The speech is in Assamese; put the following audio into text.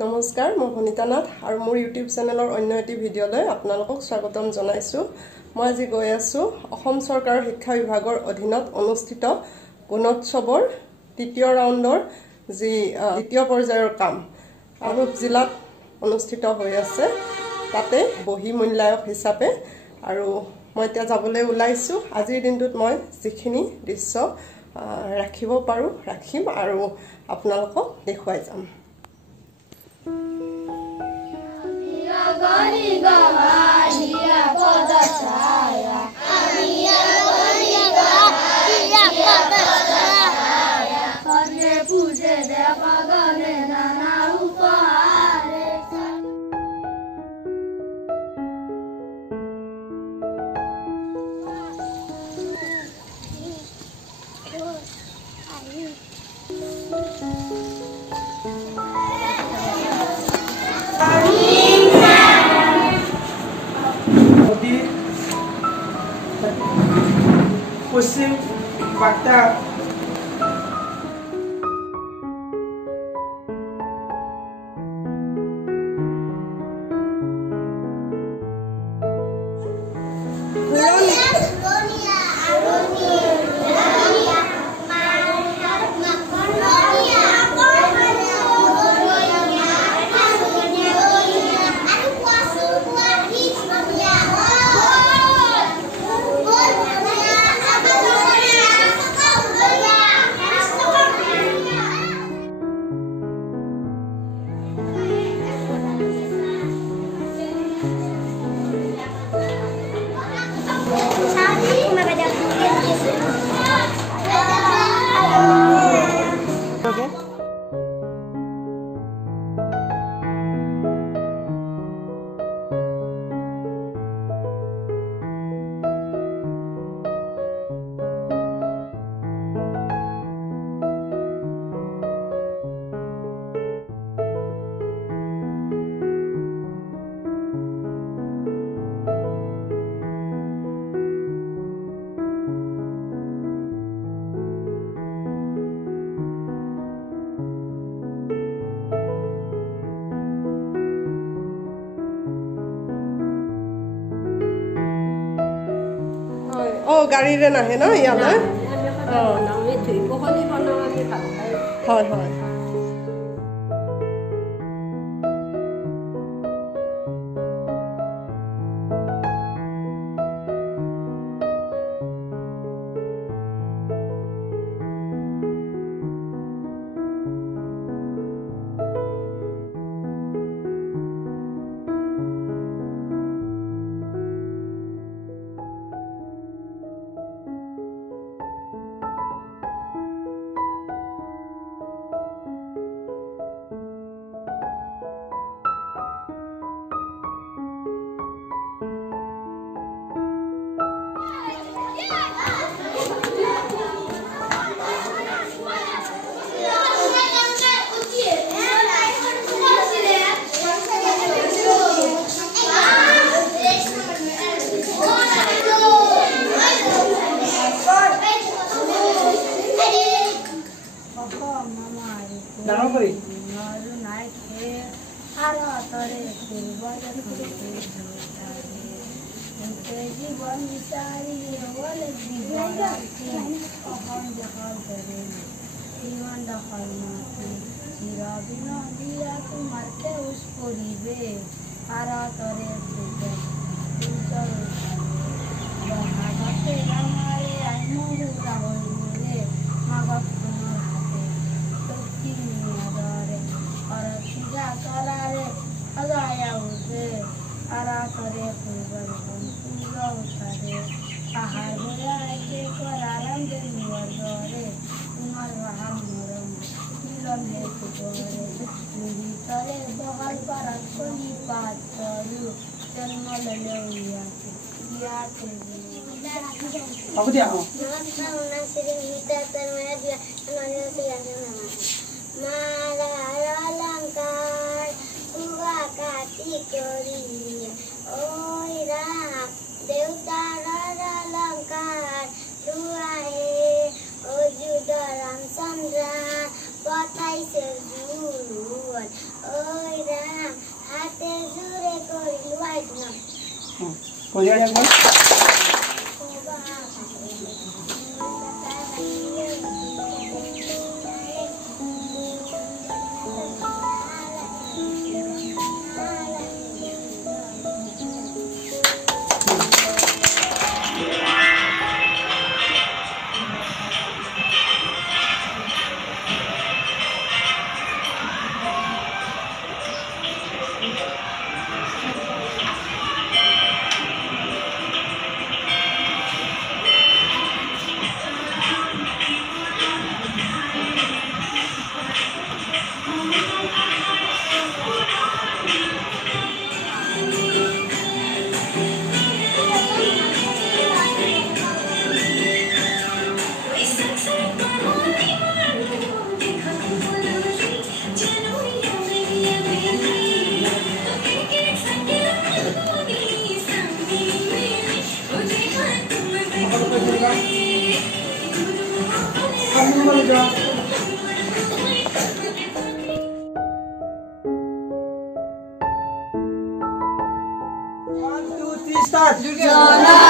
নমস্কাৰ মই ভনিতা নাথ আৰু মোৰ ইউটিউব চেনেলৰ অন্য এটি ভিডিঅ'লৈ আপোনালোকক স্বাগতম জনাইছো। মই আজি গৈ আছো অসম চৰকাৰৰ শিক্ষা বিভাগৰ অধীনত অনুষ্ঠিত গুণোৎসৱৰ তৃতীয় ৰাউণ্ডৰ যি দ্বিতীয় পৰ্যায়ৰ কাম কামৰূপ জিলাত অনুষ্ঠিত হৈ আছে তাতে বহি মূল্যায়ক হিচাপে আৰু মই এতিয়া যাবলৈ ওলাইছো। আজিৰ দিনটোত মই যিখিনি দৃশ্য ৰাখিব পাৰো ৰাখিম আৰু আপোনালোকক দেখুৱাই যাম। Gani gawaniya padasaya amiya gani gawaniya padasaya kane puje deva gane nana upahare Pশ্চিম বার্তা গাড়ীৰে নাহে ন ইয়ালৈ হয় হয় Aku dia. Ramchandra, what I said you would. Oh, পঢ়ি দিয়া গৈ Start.